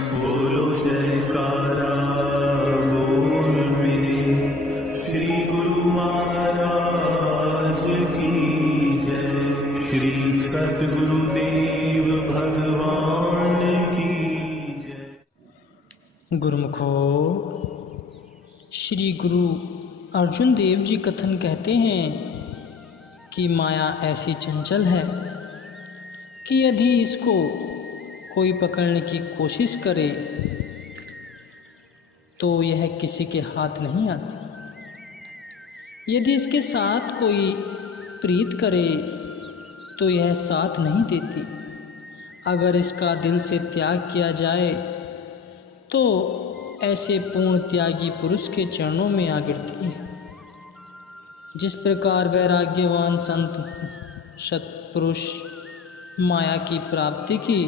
बोलो जयकारा बोल मेरे श्री गुरु महाराज की जय। श्री सद्गुरुदेव भगवान की जय। गुरुमुखो, श्री गुरु अर्जुन देव जी कथन कहते हैं कि माया ऐसी चंचल है कि यदि इसको कोई पकड़ने की कोशिश करे तो यह किसी के हाथ नहीं आती। यदि इसके साथ कोई प्रीत करे तो यह साथ नहीं देती। अगर इसका दिल से त्याग किया जाए तो ऐसे पूर्ण त्यागी पुरुष के चरणों में आ गिरती है। जिस प्रकार वैराग्यवान संत सत्पुरुष माया की प्राप्ति की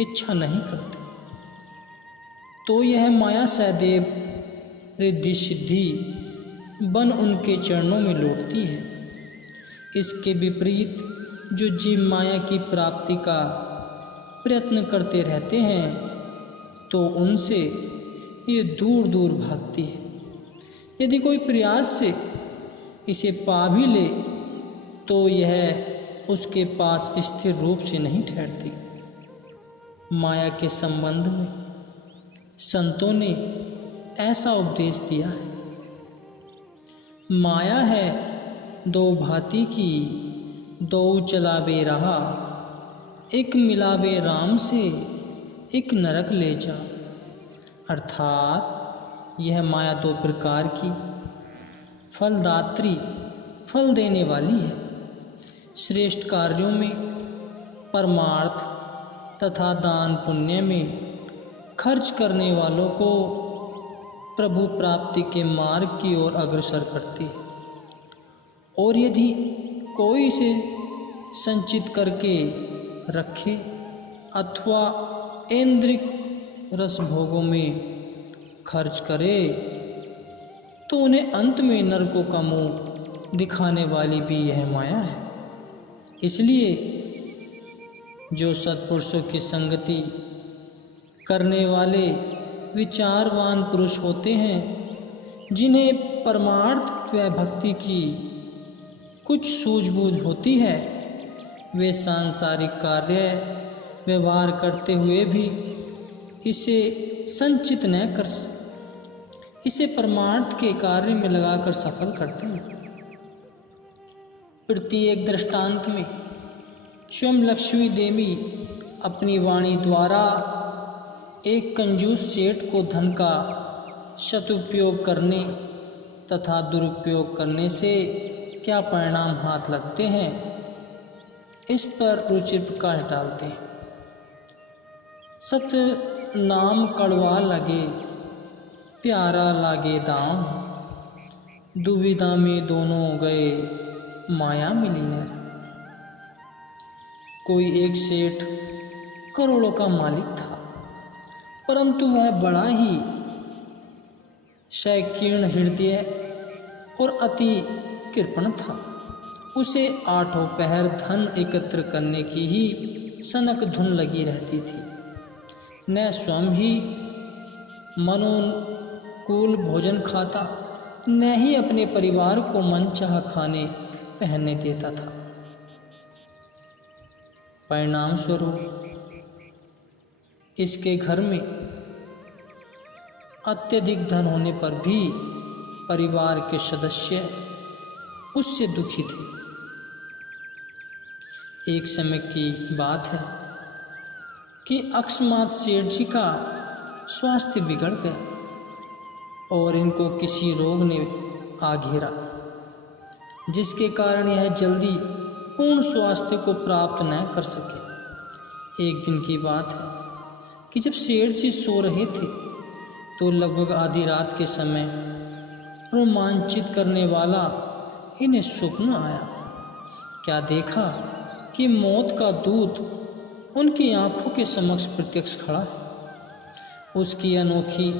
इच्छा नहीं करते, तो यह माया सदैव रिद्धि सिद्धि बन उनके चरणों में लौटती है। इसके विपरीत जो जीव माया की प्राप्ति का प्रयत्न करते रहते हैं तो उनसे ये दूर दूर भागती है। यदि कोई प्रयास से इसे पा भी ले तो यह उसके पास स्थिर रूप से नहीं ठहरती। माया के संबंध में संतों ने ऐसा उपदेश दिया है, माया है दो भांति की, दो चलावे रहा, एक मिलावे राम से, एक नरक ले जा। अर्थात यह माया दो प्रकार की, फलदात्री फल देने वाली है। श्रेष्ठ कार्यों में परमार्थ तथा दान पुण्य में खर्च करने वालों को प्रभु प्राप्ति के मार्ग की ओर अग्रसर करती है, और यदि कोई इसे संचित करके रखे अथवा ऐन्द्रिक रसभोगों में खर्च करे तो उन्हें अंत में नरकों का मुंह दिखाने वाली भी यह माया है। इसलिए जो सत्पुरुषों की संगति करने वाले विचारवान पुरुष होते हैं, जिन्हें परमार्थ व भक्ति की कुछ सूझबूझ होती है, वे सांसारिक कार्य व्यवहार करते हुए भी इसे संचित न कर इसे परमार्थ के कार्य में लगाकर सफल करते हैं। प्रत्येक दृष्टांत में स्वयं लक्ष्मी देवी अपनी वाणी द्वारा एक कंजूस सेठ को धन का सदुपयोग करने तथा दुरुपयोग करने से क्या परिणाम हाथ लगते हैं, इस पर रुचि प्रकाश डालते हैं। सत नाम कड़वा लगे, प्यारा लागे दाम, दुविधा में दोनों गए, माया मिली न। कोई एक सेठ करोड़ों का मालिक था, परंतु वह बड़ा ही संकीर्ण हृदय और अति कृपण था। उसे आठों पहर धन एकत्र करने की ही सनक धुन लगी रहती थी। न स्वयं ही मनोनुकूल भोजन खाता, न ही अपने परिवार को मनचाहा खाने पहनने देता था। परिणाम स्वरूप इसके घर में अत्यधिक धन होने पर भी परिवार के सदस्य उससे दुखी थे। एक समय की बात है कि अकस्मात सेठ जी का स्वास्थ्य बिगड़ गया और इनको किसी रोग ने आ घेरा, जिसके कारण यह जल्दी पूर्ण स्वास्थ्य को प्राप्त न कर सके। एक दिन की बात है कि जब सेठ जी सो रहे थे तो लगभग आधी रात के समय रोमांचित करने वाला इन्हें स्वप्न आया। क्या देखा कि मौत का दूत उनकी आंखों के समक्ष प्रत्यक्ष खड़ा है। उसकी अनोखी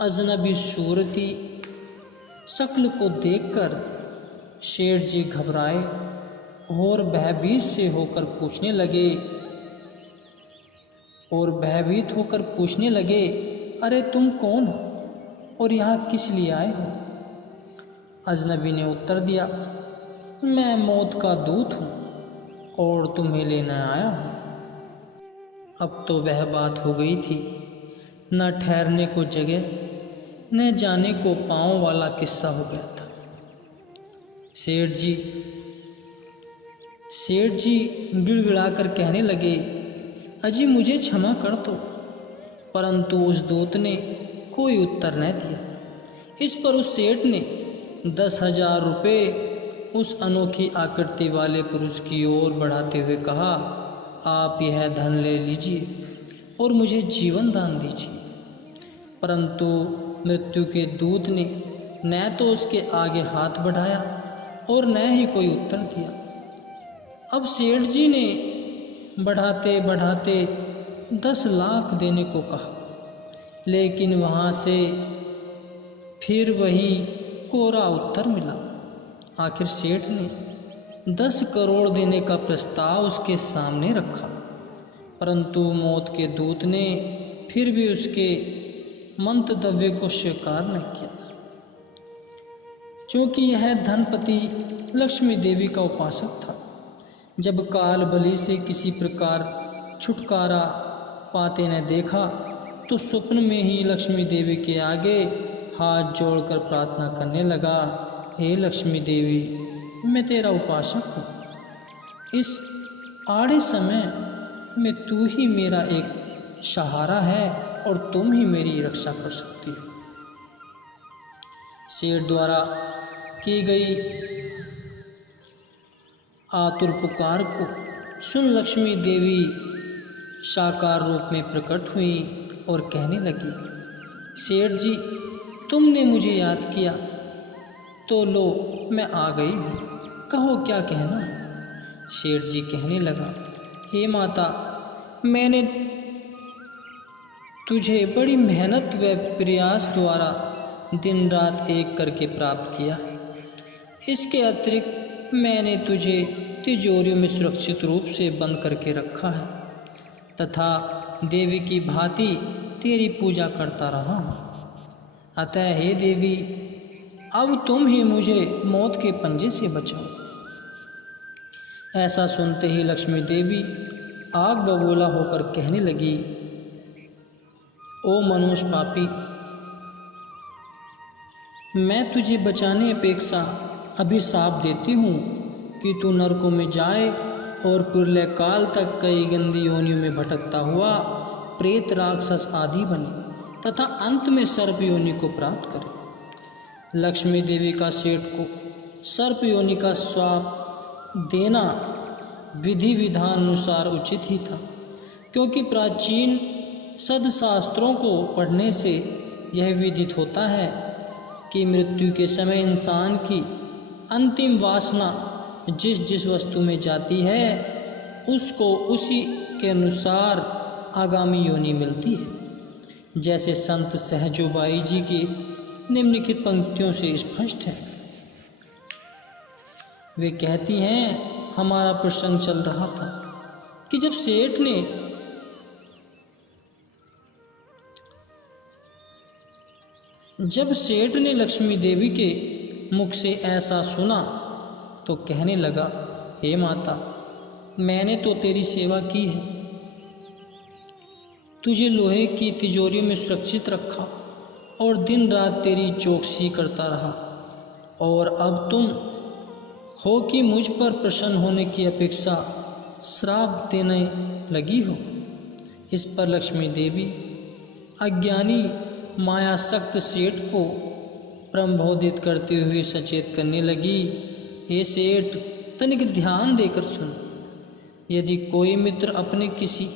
अजनबी सूरती शक्ल को देखकर शेठ जी घबराए और भयभीत से होकर पूछने लगे, और भयभीत होकर पूछने लगे, अरे तुम कौन हो और यहाँ किस लिए आए हो? अजनबी ने उत्तर दिया, मैं मौत का दूत हूँ और तुम्हें लेने आया हूँ। अब तो वह बात हो गई थी, न ठहरने को जगह न जाने को पाँव वाला किस्सा हो गया था। सेठ जी गिड़गिड़ा कर कहने लगे, अजी मुझे क्षमा कर दो। परंतु उस दूत ने कोई उत्तर न दिया। इस पर उस सेठ ने 10,000 रुपये उस अनोखी आकृति वाले पुरुष की ओर बढ़ाते हुए कहा, आप यह धन ले लीजिए और मुझे जीवन दान दीजिए। परंतु मृत्यु के दूत ने न तो उसके आगे हाथ बढ़ाया और न ही कोई उत्तर दिया। अब सेठ जी ने बढ़ाते बढ़ाते 10 लाख देने को कहा, लेकिन वहाँ से फिर वही कोरा उत्तर मिला। आखिर सेठ ने 10 करोड़ देने का प्रस्ताव उसके सामने रखा, परंतु मौत के दूत ने फिर भी उसके मंतव्य को स्वीकार न किया। क्योंकि यह धनपति लक्ष्मी देवी का उपासक था, जब काल बलि से किसी प्रकार छुटकारा पाते न देखा तो स्वप्न में ही लक्ष्मी देवी के आगे हाथ जोड़कर प्रार्थना करने लगा, हे लक्ष्मी देवी, मैं तेरा उपासक हूँ। इस आड़े समय में तू ही मेरा एक सहारा है और तुम ही मेरी रक्षा कर सकती हो। सेठ द्वारा की गई आतुर पुकार को सुन लक्ष्मी देवी साकार रूप में प्रकट हुई और कहने लगी, सेठ जी, तुमने मुझे याद किया तो लो मैं आ गई हूँ, कहो क्या कहना है। सेठ जी कहने लगा, हे माता, मैंने तुझे बड़ी मेहनत व प्रयास द्वारा दिन रात एक करके प्राप्त किया है। इसके अतिरिक्त मैंने तुझे तिजोरियों में सुरक्षित रूप से बंद करके रखा है तथा देवी की भांति तेरी पूजा करता रहा हूँ। अतः हे देवी, अब तुम ही मुझे मौत के पंजे से बचाओ। ऐसा सुनते ही लक्ष्मी देवी आग बबूला होकर कहने लगी, ओ मनुष्य पापी, मैं तुझे बचाने अपेक्षा अभिशाप देती हूँ कि तू नरकों में जाए और प्रलय काल तक कई गंदी योनियों में भटकता हुआ प्रेत, राक्षस आदि बने तथा अंत में सर्प योनि को प्राप्त करे। लक्ष्मी देवी का सेठ को सर्प योनि का श्राप देना विधि विधान अनुसार उचित ही था, क्योंकि प्राचीन सदशास्त्रों को पढ़ने से यह विदित होता है कि मृत्यु के समय इंसान की अंतिम वासना जिस जिस वस्तु में जाती है उसको उसी के अनुसार आगामी योनि मिलती है। जैसे संत सहजोबाई जी की निम्नलिखित पंक्तियों से स्पष्ट है। वे कहती हैं, हमारा प्रसंग चल रहा था कि जब सेठ ने लक्ष्मी देवी के मुख से ऐसा सुना तो कहने लगा, हे माता, मैंने तो तेरी सेवा की है, तुझे लोहे की तिजोरी में सुरक्षित रखा और दिन रात तेरी चौकसी करता रहा, और अब तुम हो कि मुझ पर प्रसन्न होने की अपेक्षा श्राप देने लगी हो। इस पर लक्ष्मी देवी अज्ञानी मायासक्त सेठ को प्रबोधित करते हुए सचेत करने लगी, हे सेठ, तनिक ध्यान देकर सुन। यदि कोई मित्र अपने किसी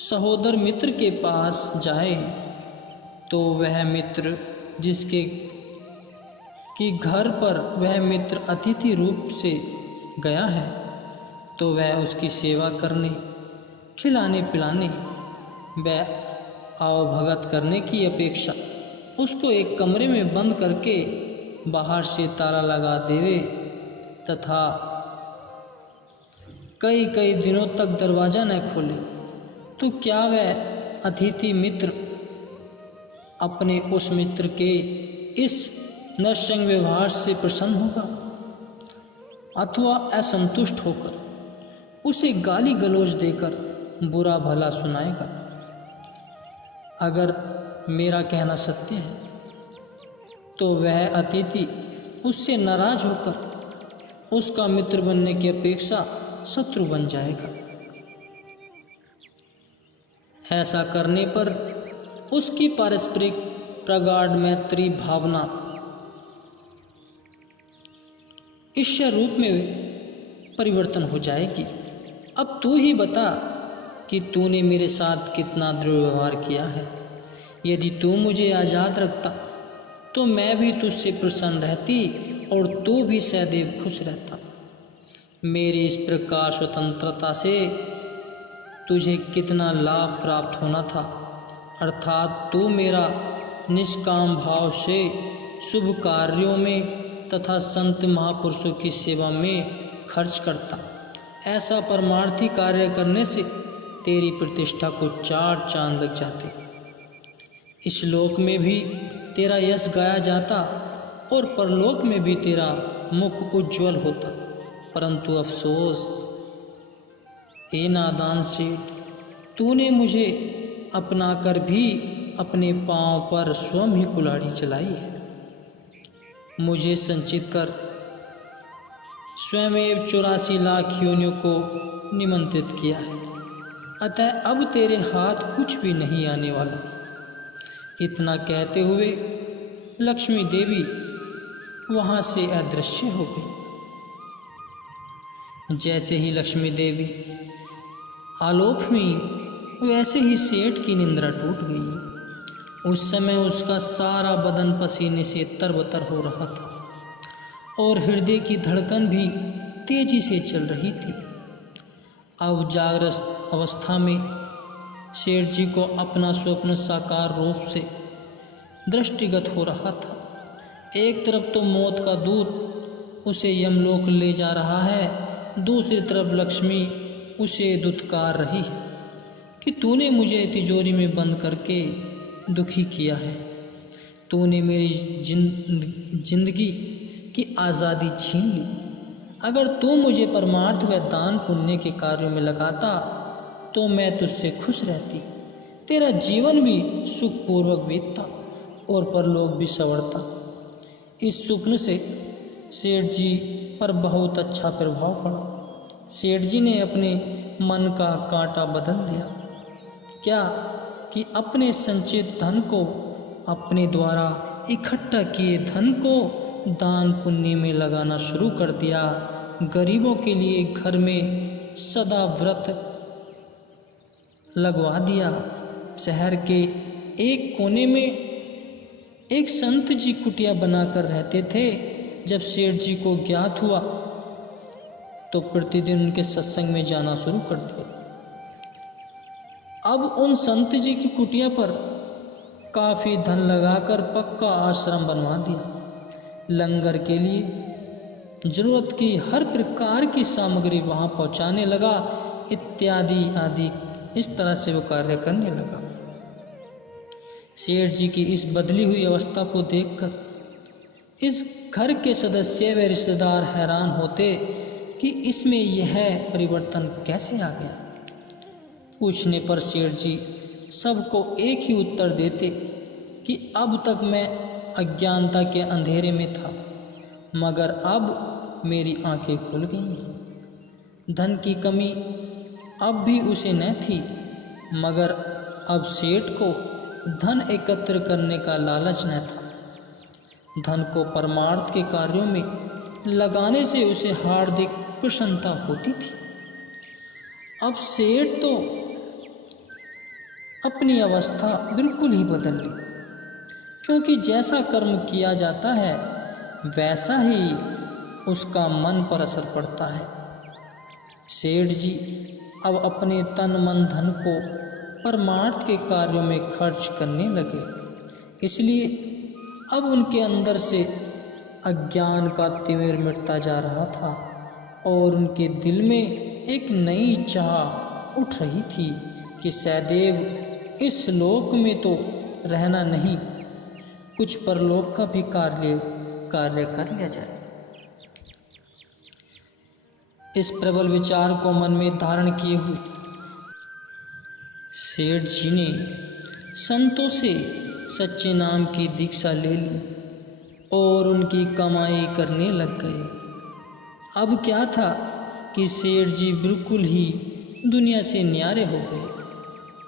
सहोदर मित्र के पास जाए तो वह मित्र जिसके कि घर पर वह मित्र अतिथि रूप से गया है तो वह उसकी सेवा करने, खिलाने पिलाने व आवभगत करने की अपेक्षा उसको एक कमरे में बंद करके बाहर से ताला लगा देवे तथा कई कई दिनों तक दरवाज़ा न खोले तो क्या वह अतिथि मित्र अपने उस मित्र के इस नरसंग व्यवहार से प्रसन्न होगा अथवा असंतुष्ट होकर उसे गाली गलौज देकर बुरा भला सुनाएगा? अगर मेरा कहना सत्य है तो वह अतिथि उससे नाराज होकर उसका मित्र बनने की अपेक्षा शत्रु बन जाएगा। ऐसा करने पर उसकी पारस्परिक प्रगाढ़ मैत्री भावना ईर्ष्या रूप में परिवर्तन हो जाएगी। अब तू ही बता कि तूने मेरे साथ कितना दुर्व्यवहार किया है। यदि तू मुझे आज़ाद रखता तो मैं भी तुझसे प्रसन्न रहती और तू भी सदैव खुश रहता। मेरी इस प्रकार स्वतंत्रता से तुझे कितना लाभ प्राप्त होना था, अर्थात तू मेरा निष्काम भाव से शुभ कार्यों में तथा संत महापुरुषों की सेवा में खर्च करता। ऐसा परमार्थी कार्य करने से तेरी प्रतिष्ठा को 4 चांद लग जाते। इस लोक में भी तेरा यश गाया जाता और परलोक में भी तेरा मुख उज्ज्वल होता। परंतु अफसोस, ए नादान सेठ, तूने मुझे अपनाकर भी अपने पांव पर स्वयं ही कुल्हाड़ी चलाई है। मुझे संचित कर स्वयं 84 लाख योनियों को निमंत्रित किया है, अतः अब तेरे हाथ कुछ भी नहीं आने वाला। इतना कहते हुए लक्ष्मी देवी वहाँ से अदृश्य हो गई। जैसे ही लक्ष्मी देवी आलोप हुई वैसे ही सेठ की निंद्रा टूट गई। उस समय उसका सारा बदन पसीने से तरबतर हो रहा था और हृदय की धड़कन भी तेजी से चल रही थी। अब जागृत अवस्था में सेठ जी को अपना स्वप्न साकार रूप से दृष्टिगत हो रहा था। एक तरफ तो मौत का दूत उसे यमलोक ले जा रहा है, दूसरी तरफ लक्ष्मी उसे दुत्कार रही है कि तूने मुझे तिजोरी में बंद करके दुखी किया है, तूने मेरी जिंदगी की आज़ादी छीन ली। अगर तू मुझे परमार्थ व दान पुण्य के कार्यों में लगाता तो मैं तुझसे खुश रहती, तेरा जीवन भी सुखपूर्वक बीतता और परलोक भी संवरता। इस स्वप्न से सेठ जी पर बहुत अच्छा प्रभाव पड़ा। सेठ जी ने अपने मन का कांटा बदल दिया। क्या कि अपने संचित धन को, अपने द्वारा इकट्ठा किए धन को दान पुण्य में लगाना शुरू कर दिया। गरीबों के लिए घर में सदा व्रत लगवा दिया। शहर के एक कोने में एक संत जी कुटिया बनाकर रहते थे। जब सेठ जी को ज्ञात हुआ तो प्रतिदिन उनके सत्संग में जाना शुरू कर दिया। अब उन संत जी की कुटिया पर काफ़ी धन लगाकर पक्का आश्रम बनवा दिया। लंगर के लिए ज़रूरत की हर प्रकार की सामग्री वहाँ पहुँचाने लगा, इत्यादि आदि। इस तरह से वो कार्य करने लगा। सेठ जी की इस बदली हुई अवस्था को देखकर इस घर के सदस्य व रिश्तेदार हैरान होते कि इसमें यह परिवर्तन कैसे आ गया। पूछने पर सेठ जी सबको एक ही उत्तर देते कि अब तक मैं अज्ञानता के अंधेरे में था, मगर अब मेरी आंखें खुल गई हैं। धन की कमी अब भी उसे न थी, मगर अब सेठ को धन एकत्र करने का लालच न था। धन को परमार्थ के कार्यों में लगाने से उसे हार्दिक प्रसन्नता होती थी। अब सेठ तो अपनी अवस्था बिल्कुल ही बदल ली, क्योंकि जैसा कर्म किया जाता है वैसा ही उसका मन पर असर पड़ता है। सेठ जी अब अपने तन मन धन को परमार्थ के कार्यों में खर्च करने लगे। इसलिए अब उनके अंदर से अज्ञान का तिमिर मिटता जा रहा था और उनके दिल में एक नई चाह उठ रही थी कि सदैव इस लोक में तो रहना नहीं, कुछ परलोक का भी कार्य कर लिया जाए। इस प्रबल विचार को मन में धारण किए हुए सेठ जी ने संतों से सच्चे नाम की दीक्षा ले ली और उनकी कमाई करने लग गए। अब क्या था कि सेठ जी बिल्कुल ही दुनिया से न्यारे हो गए।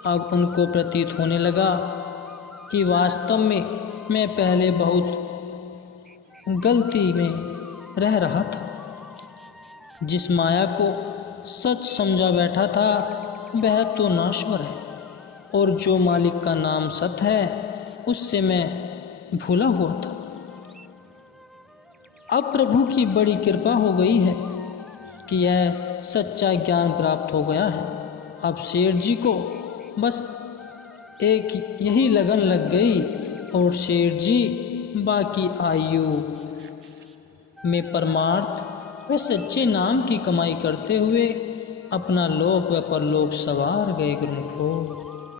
अब उनको प्रतीत होने लगा कि वास्तव में मैं पहले बहुत गलती में रह रहा था। जिस माया को सच समझा बैठा था वह तो नाश्वर है, और जो मालिक का नाम सत्य है उससे मैं भूला हुआ था। अब प्रभु की बड़ी कृपा हो गई है कि यह सच्चा ज्ञान प्राप्त हो गया है। अब सेठ जी को बस एक यही लगन लग गई और सेठ जी बाकी आयु में परमार्थ व सच्चे नाम की कमाई करते हुए अपना लोक व परलोक सवार गए। गुरु